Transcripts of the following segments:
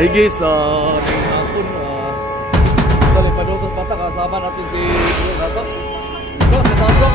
Hey guys, uh, ngayong hapon, uh, dali pa doon bata kasama natin si Bro Dato. Bro, si Dato.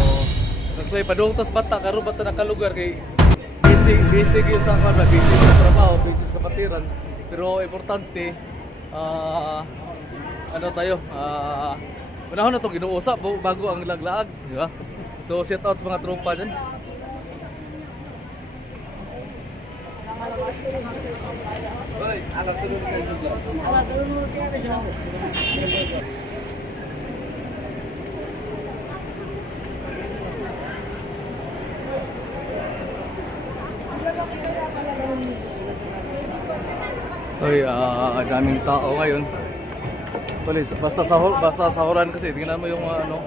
Oh, Nagsoy pa doon tas bata karo bata nakalugar kay busy busy gyud sa kan busy sa trabaho, busy sa kapatiran. Pero importante ah ano tayo, ah Panahon na itong inuusap bago ang laglaag, di ba? So, shout out sa mga tropa dyan. Uy, ah, daming tao ngayon. Basta sahur, basta sahuran kasi tingnan mo yung mga ano.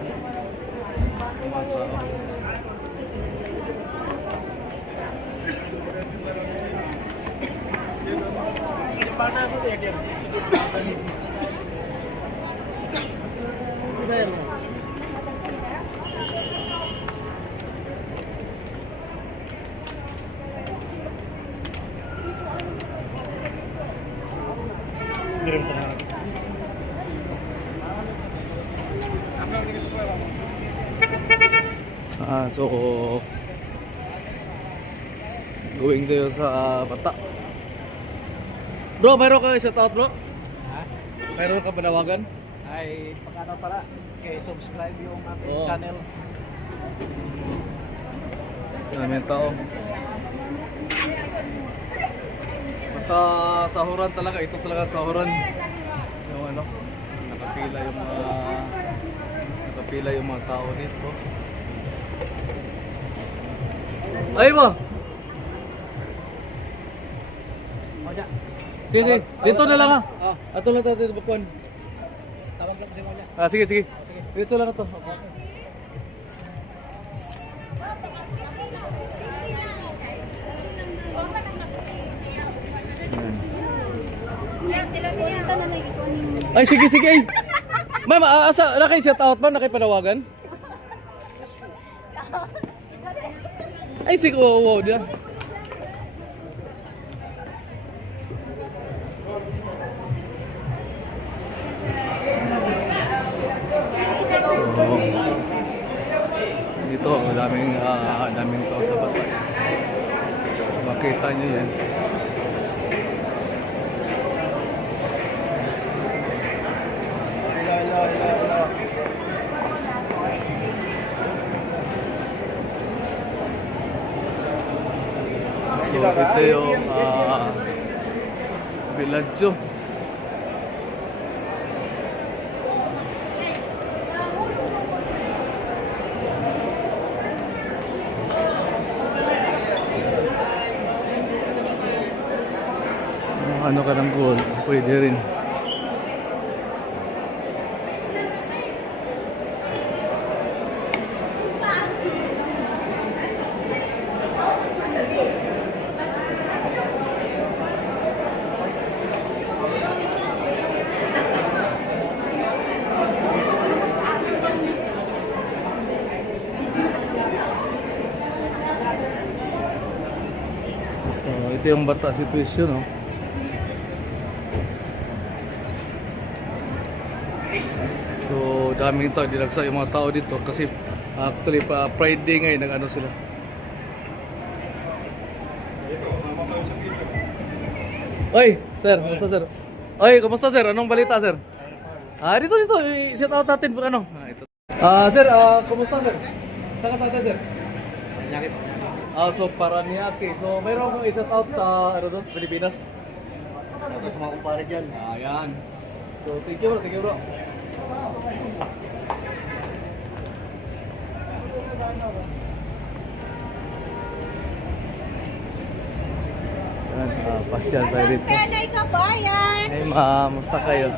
Ah, so going tayo sa bata. Bro, mayroon ka isa out, bro? Ha? Mayroon ka panawagan? Ay, pagkano pala, kay subscribe yung ating Oo. channel. Maraming tao. Basta sahuran talaga, ito talaga sahuran. Yung ano, nakapila yung mga nakapila yung mga tao dito. Ay mo! O siya, Sige, sige. Dito na lang ha. Oh. Ato lang tayo dito bakuan. tawag lang kasi mo niya. Ah, sige, sige. Dito lang ito. Ay, sige, sige. Ay. Ma'am, ah, asa, nakay shout out ma'am, nakay panawagan? Ay, sige, wow, wow, diyan. Oo. Dito, daming, ah, daming tao sa bata. Makita niyo yan. So, ito yung ah, Villaggio. Ano ka ng goal, pwede rin. So, ito yung bata situation, no? So, daming tao, dinagsa yung mga tao dito kasi actually pa Friday ngayon nag ano sila. Oy, sir, kumusta sir? Oy, kumusta sir? Anong balita sir? Ah, dito dito, i-shout out natin pag ano. Ah. Ah, sir, ah, kumusta sir? Saan sa atin sir? Nyakit. Ah, so Paranaque. So, mayroon akong i-shout out sa ano doon, sa Pilipinas. Ito sa mga kumpare dyan. Ayan. So, thank you bro, thank you bro. Saan? Ah, pasyal tayo dito. Penay ka bayan! Hey ma'am, musta kayo?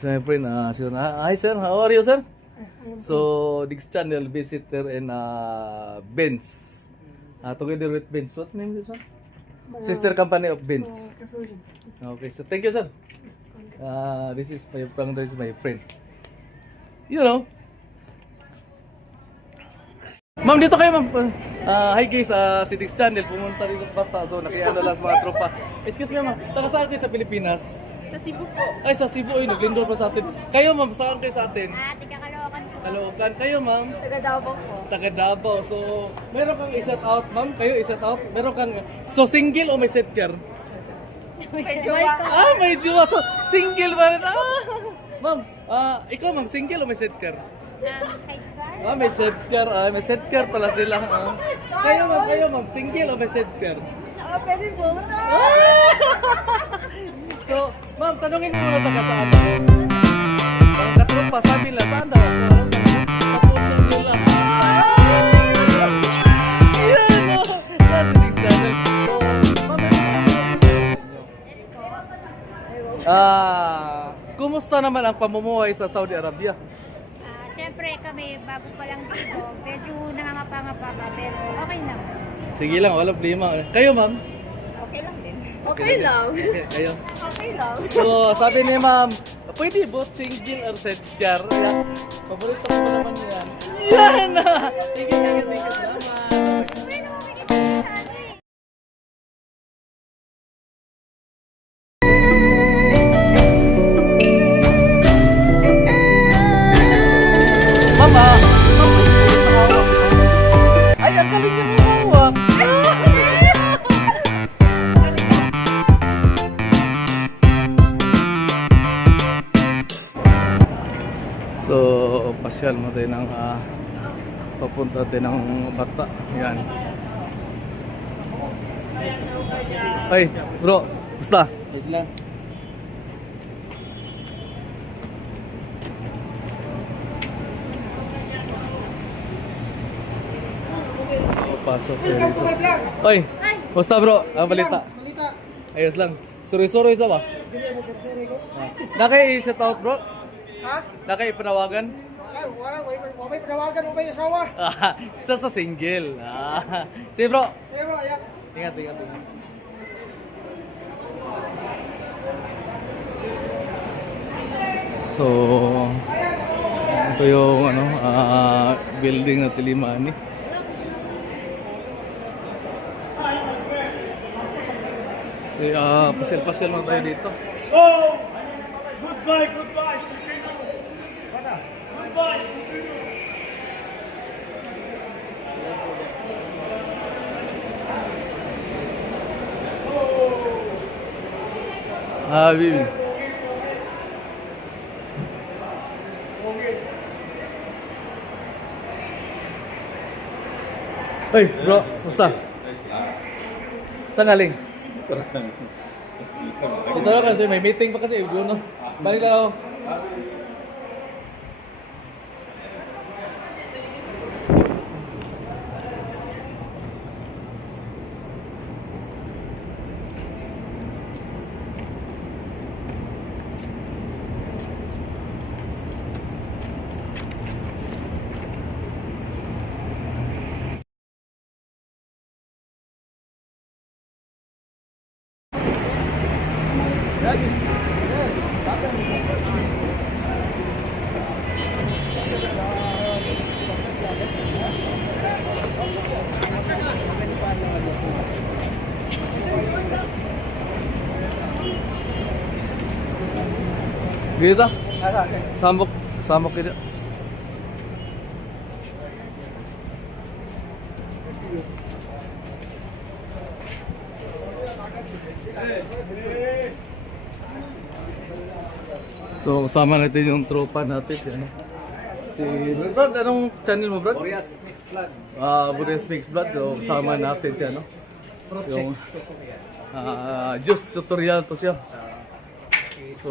So my friend, ah, sir, hi sir, how are you sir? So, this channel, visitor and uh, Benz. Uh, together with Benz. What name is this one? Sister company of Benz. Okay, so thank you sir. Uh, this is my friend, this is my friend. You know. Ma'am, dito kayo ma'am. Ah, hi guys, ah, si Tix Channel pumunta dito sa Bata. So nakiano lang sa mga tropa. Excuse me ma'am, taga saan kayo sa Pilipinas? Sa Cebu po. Ay, sa Cebu, ay, naglindor pa sa atin. Kayo ma'am, saan kayo sa atin? Ah, Caloocan. Kayo ma'am, Taga Davao po. taga Davao. So, meron kang i-set out ma'am? Kayo i-set out? Meron kang, so single o may set care? May jowa. Ah, may jowa. So, single ba rin? Ah! Ma'am, ah, ikaw ma'am, single o may set care? Um. Ah, may set care. Ah, may set care pala sila. Ah. Kayo ma'am, kayo ma'am, single o may set care? Ah, pwede po. So, ma'am, tanungin ko muna taga saan ako? Alam sa Tapos single lang. Yan, Channel. So, ma'am, Ah, kumusta naman ang pamumuhay sa Saudi Arabia? Ah, Siyempre kami, bago pa lang dito, medyo nangangapa-ngapa pa, pero okay naman. Sige lang, wala problema. Kayo, ma'am? Okay lang din. Okay lang. Okay, kayo. Okay lang. So, sabi ni ma'am, pwede both single or set car. Paborito ko naman yan. Yan! Thank you, thank you, thank you. Salamat. So, pasyal mo tayo ng ah, papunta tayo ng bata. Yan. Ay, bro, basta? Wait lang. So, pasok tayo dito. Oy, basta bro? Ang balita. Malita. Ayos lang. Sorry-sorry sa ba? Nakay shout out bro? Ha? Nakay panawagan? Wala, wala. Wala may panawagan mo may asawa. Ah, isa sa single. Ah. Sige bro. Pero ayan. Ingat, ingat, ingat. So, ito yung ano, ah, building na Tilimani. Eh, ah, pasel-pasel lang tayo dito. Oh! Goodbye, goodbye! Ah, Bibi. Hey, bro, musta? Saan galing? Ito lang kasi may meeting pa kasi, Bruno. Balik lang ako. Gita? Sambok, sambok kita. So, kasama natin yung tropa natin. Si, ano? si Brad, anong channel mo, Brad? Boreas Mix Blood. Ah, Buddhist Mixed Blood. So, kasama natin siya, no? Yung ah, juice tutorial to siya. So,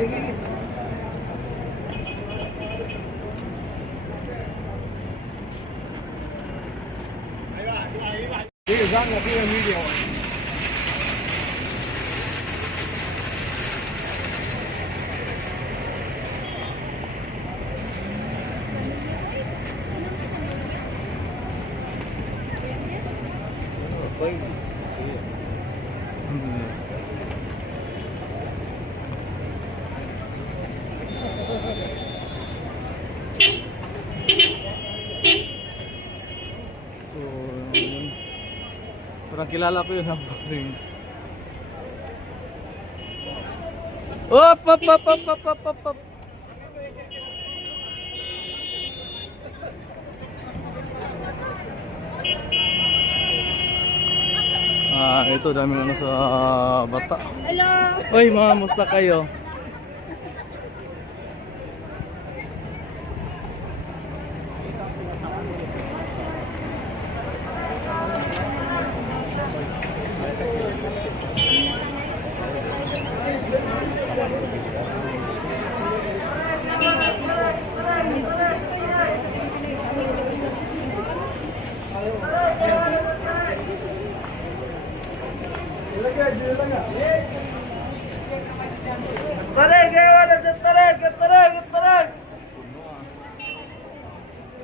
Camera natin muna ka. boss. Sige. So, yun. Parang kilala ko yun ang boxing. Op, op, op, op, op, op, op, op. Ah, ito daming ano sa bata. Hello! Oy, mga musta kayo? Tarik, kayo na tarik, tarik, tarik.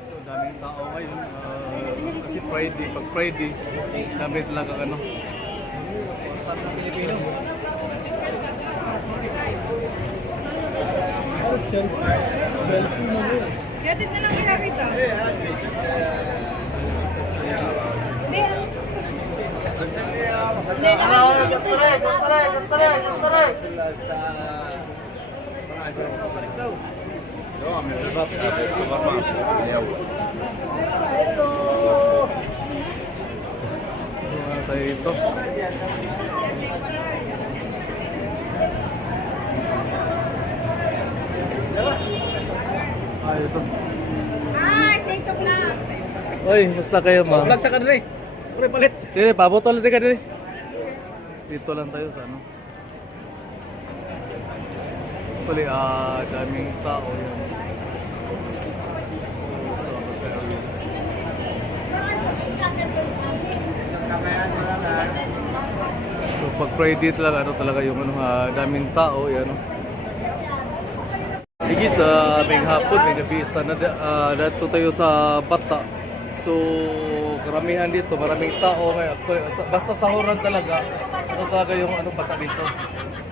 So, daming tao ngayon. ah, kasi Pag Friday, dami talaga ano. Pilipino. Edit na lang ginamit ko. Tarik, ito. Ah, ito. Ah, take off na. Oy, musta kayo ma'am? Vlog sa kanila eh. Uri palit. Sige, pabotol din ka din. Dito lang tayo sa ano. Pali, ah, daming tao yan. So, sa hotel. So, pag Friday talaga, ano talaga yung ano, ah, daming tao, yan. No? Higi sa aming hapon, may gabiista na uh, dato tayo sa Bata. So, karamihan dito, maraming tao ngayon. Sa- Basta sahuran talaga, ano talaga yung ano bata dito.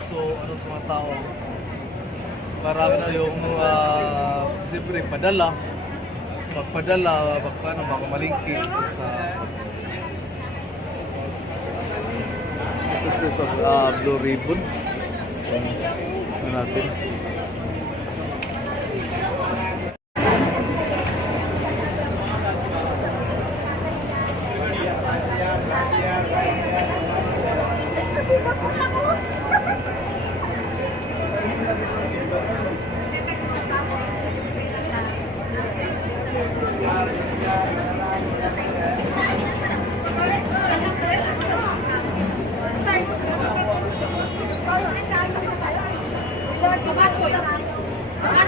So, ano sa mga tao. Parang ano yung, uh, siyempre, padala. Magpadala, baka ano, baka malingki sa ito sa ah, Blue Ribbon. Ano natin.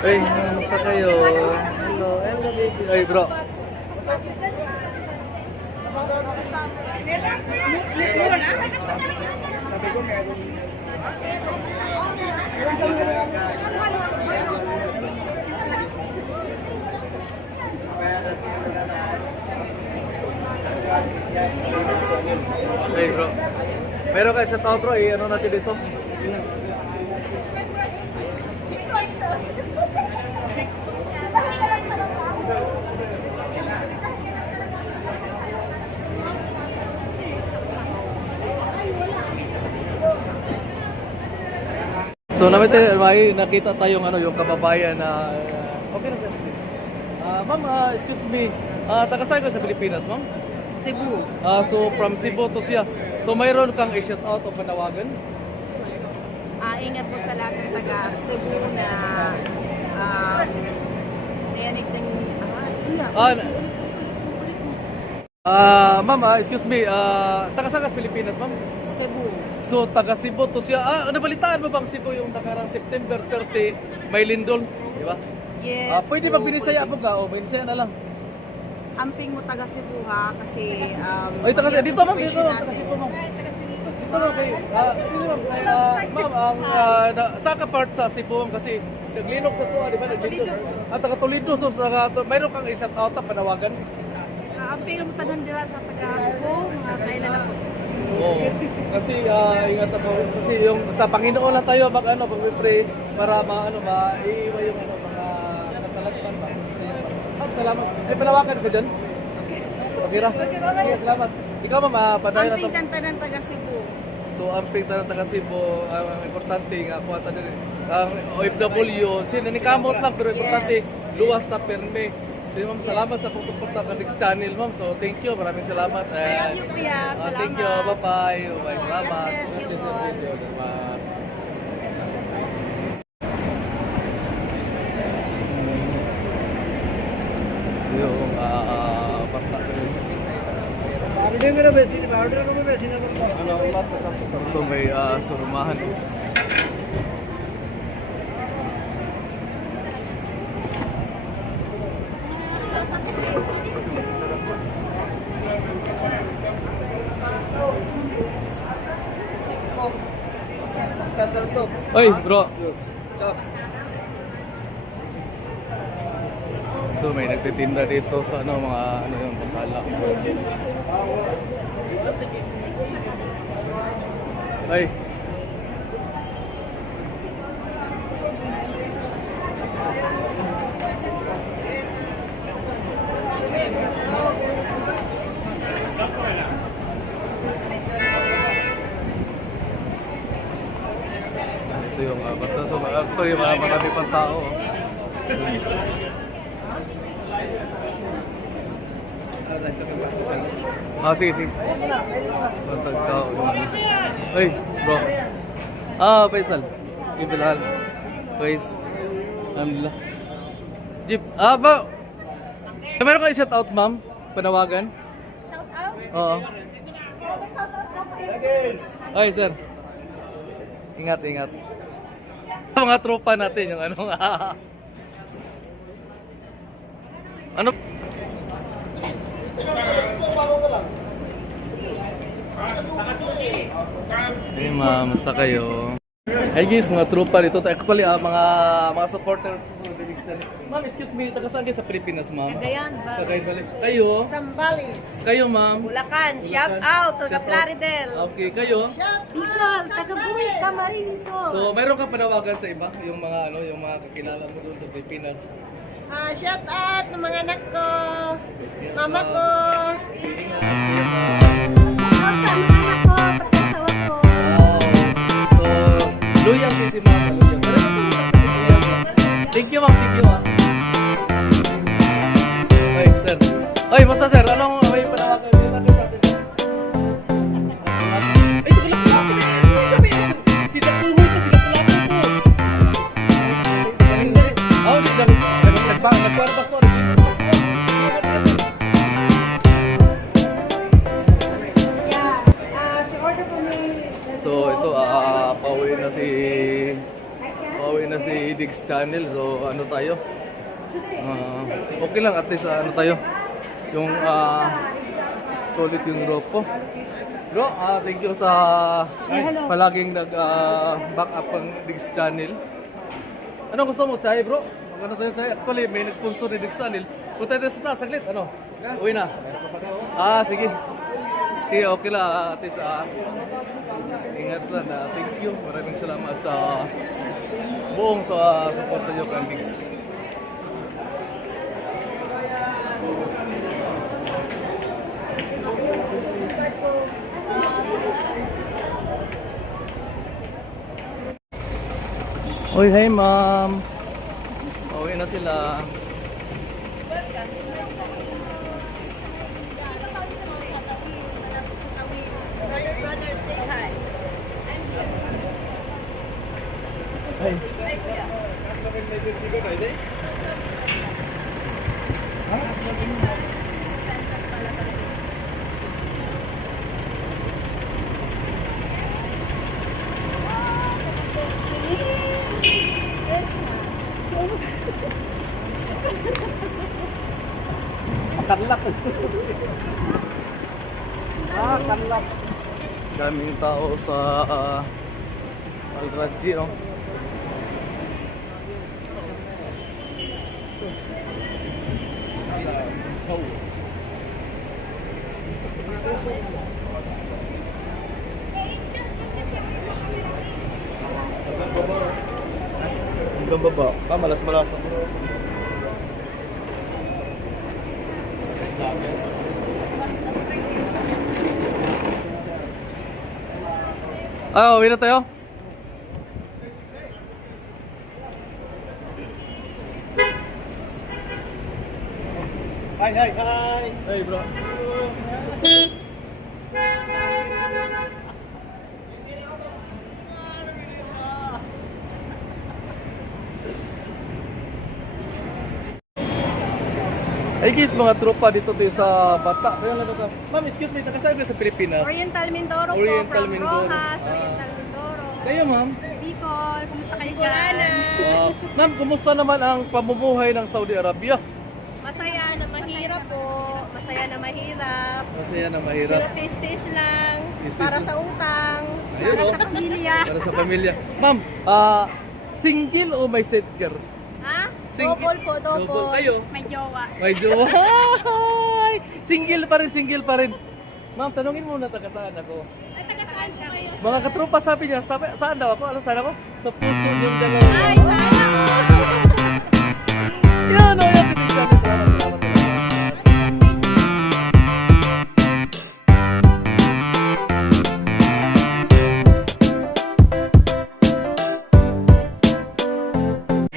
Ay, kamusta kayo? Hello, hello baby. Ay, bro. Ay, bro. Pero kayo sa bro, eh, ano natin dito? Sige lang. So tayo, may nakita tayong ano, yung kababayan na uh, okay na sir. Ah, ma'am, ah, excuse me. Ah, taga saan ka sa Pilipinas, ma'am? Cebu. Ah, so from Cebu to siya. So mayroon kang i-shout out o panawagan? Ah, ingat po sa lahat ng taga Cebu na um, anything ah, iya. Ah, na- Ah, ma'am, ah, excuse me. Ah, taga saan ka sa Pilipinas, ma'am? Cebu. So taga Cebu to siya. Ah, nabalitaan mo bang Cebu yung nakarang September 30 may lindol, di ba? Yes. Ah, pwede ba po, binisaya po ka o binisaya na lang? amping mo taga Cebu ha kasi um, Ay, taga ang dito ma'am, dito ma'am, taga. Cebu ma'am. Dito ma'am, kay, ah, dito ma'am, kay, ah, ma'am, ang, ah, na- sa ka part sa Cebu kasi naglinok sa tuwa, di ba? Naglino. At taga Toledo, so taga, mayroon kang isang out na panawagan. Amping ang tanan dira sa taga-Bugo, mga kailan na po. Oo. Kasi ah, ingat ako kasi yung sa Panginoon lang tayo mag ano pag pray para ma ano maiiwa yung ano mga katalagpan ba. Ma'am, salamat. Ay panawagan ko diyan. Okay ra. Salamat. Ikaw ma'am, ah, padayon na to. Amping ng taga Cebu. So amping tayo taga Cebu, ang ang importante nga kuha ta din. Ang OFW, sino ni kamot lang pero importante luwas ta perme. So ma'am, salamat sa pagsuporta ka next channel ma'am. So thank you, maraming salamat. Thank you, Pia. Ah, Salamat. thank you. Bye-bye. Bye. Salamat. God bless you all. Ito may ah, surumahan. Oy, bro. Ito may nagtitinda dito sa ano mga ano yung bakala. Ay. Ito yung uh, bata sa mga ito yung mga marami pang tao. oh. Ah, sige, sige. Matag tao. Ay, bro. Ah, Faisal. Ibilal. Faiz. Alhamdulillah. Jeep. Ah, ba? Meron kayo shout out, ma'am? Panawagan? Shout out? Oo. Po Ay, sir. Ingat, ingat. Mga tropa natin yung ano. ano? Hey ma'am, musta kayo? Hey guys, mga tropa dito. Actually, ah, mga mga supporters sa Bilig Ma'am, excuse me, taga saan kayo sa Pilipinas, ma'am? Cagayan, ba? Cagayan Valley. Kayo? Sambales. Kayo, ma'am? Bulacan, shout out Shout out. Plaridel. Okay, kayo? Bicol, taga-buhay, Camarines So, mayroon ka panawagan sa iba, yung mga ano, yung mga kakilala mo doon sa Pilipinas. Ah, shout out ng mga anak ko, mama ko. Sige nga. Shout out sa mga anak ko, pagkasawa ko. Wow. So, loyal din si Mama, loyal. Pero ito yung sa loyal. Thank you, ma'am. Thank you, ah. Ay, sir. Ay, basta sir, Nagparabas to. So ito ah pauwi na si pauwi na si Diggs Channel. So ano tayo? Ah, okay lang at least ah, ano tayo? Yung ah, solid yung grupo. Bro, ah, thank you sa palaging nag ah, back up ang Diggs Channel. Ano gusto mo, Chay, bro? Ano tayo, Chay? Actually, may nag-sponsor ni Diggs Channel. Punta tayo sa taas, saglit. Ano? Uwi na. Ah, sige. Sige, okay lang. ah, At ah, ingat lang. ah, thank you. Maraming salamat sa buong sa support nyo kay Mix. Oy, hey ma'am. Pauwi na sila. Pakat Kanlap. ah, kanlap. Daming tao sa uh, Alraji, no? Ah, malas-malas ako. Ah, uwi na tayo? Hi, hi, hi. Hey, bro. Ay guys, mga tropa dito tayo sa Bata. Kaya lang ito. Ma'am, excuse me, nakasama kayo sa Pilipinas? Oriental Mindoro Oriental po, from Mindoro. Rojas, Ah. Oriental Mindoro. Kayo ma'am? Bicol, kumusta kayo dyan? Ah, ma'am, kumusta naman ang pamumuhay ng Saudi Arabia? Masaya na mahirap po. Masaya na mahirap. Masaya na mahirap. Pero tis-tis lang. Tis-tis para lang. sa utang. Ayun, Para oh. sa pamilya. Para sa pamilya. Ma'am, ah, single o may sidecar? Ha? Sing- Double po, double. Double. Kayo? May jowa. May jowa. Single pa rin, single pa rin. Ma'am, tanungin mo na taga saan ako. Ay, taga saan po kayo? Mga katropa sabi niya, sabi, saan daw ako? Ano saan ako? Sa puso yung dalawa. Ay, sana po. Yan o, yan. Salamat, salamat, salamat. salamat.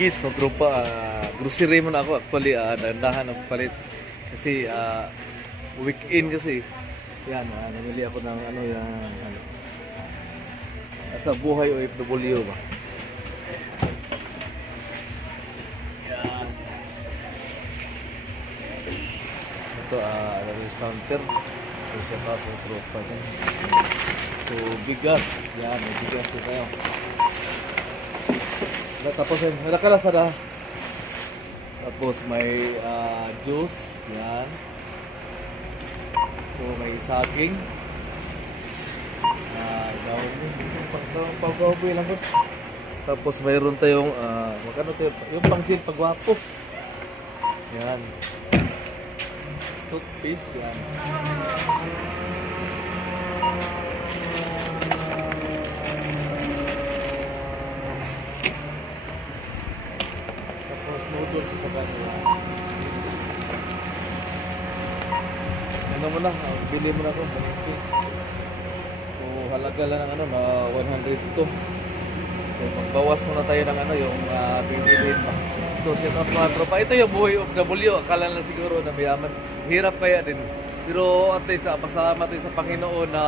Guys, magrupa, uh, grocery mo na ako actually, uh, dahan ng palit kasi ah, weekend kasi. Yan, uh, namili ako ng ano yung ano, sa buhay OFW ba. Yan. Ito, ah, uh, counter. So, siya pa sa tropa. So, bigas. Yan, may bigas. Na- Tapos yun, nalakalas na. Tapos may ah, juice, yan. So may saging. Ah, daon pagbaboy lang ko. Tapos mayroon tayong ah, magkano tayo, yung pangsin pagwapo. Yan. Toothpaste, yan. Tapos noodles sa kanila. Ano mo na, ah, bili mo na ito. So halaga lang ng ano, na 100 to. So magbawas muna tayo ng ano, yung uh, bibilin pa. So shout out mga tropa. Ito yung buhay of W. Akala lang siguro na mayaman. Hirap kaya din. Pero at least, ah, pasalamat tayo sa Panginoon na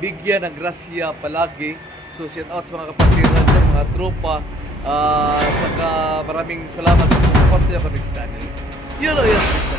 bigyan ng grasya palagi. So shout out sa mga kapatiran dyan, mga tropa. Ah, at saka maraming salamat sa support niyo sa next channel. Yun o, yes.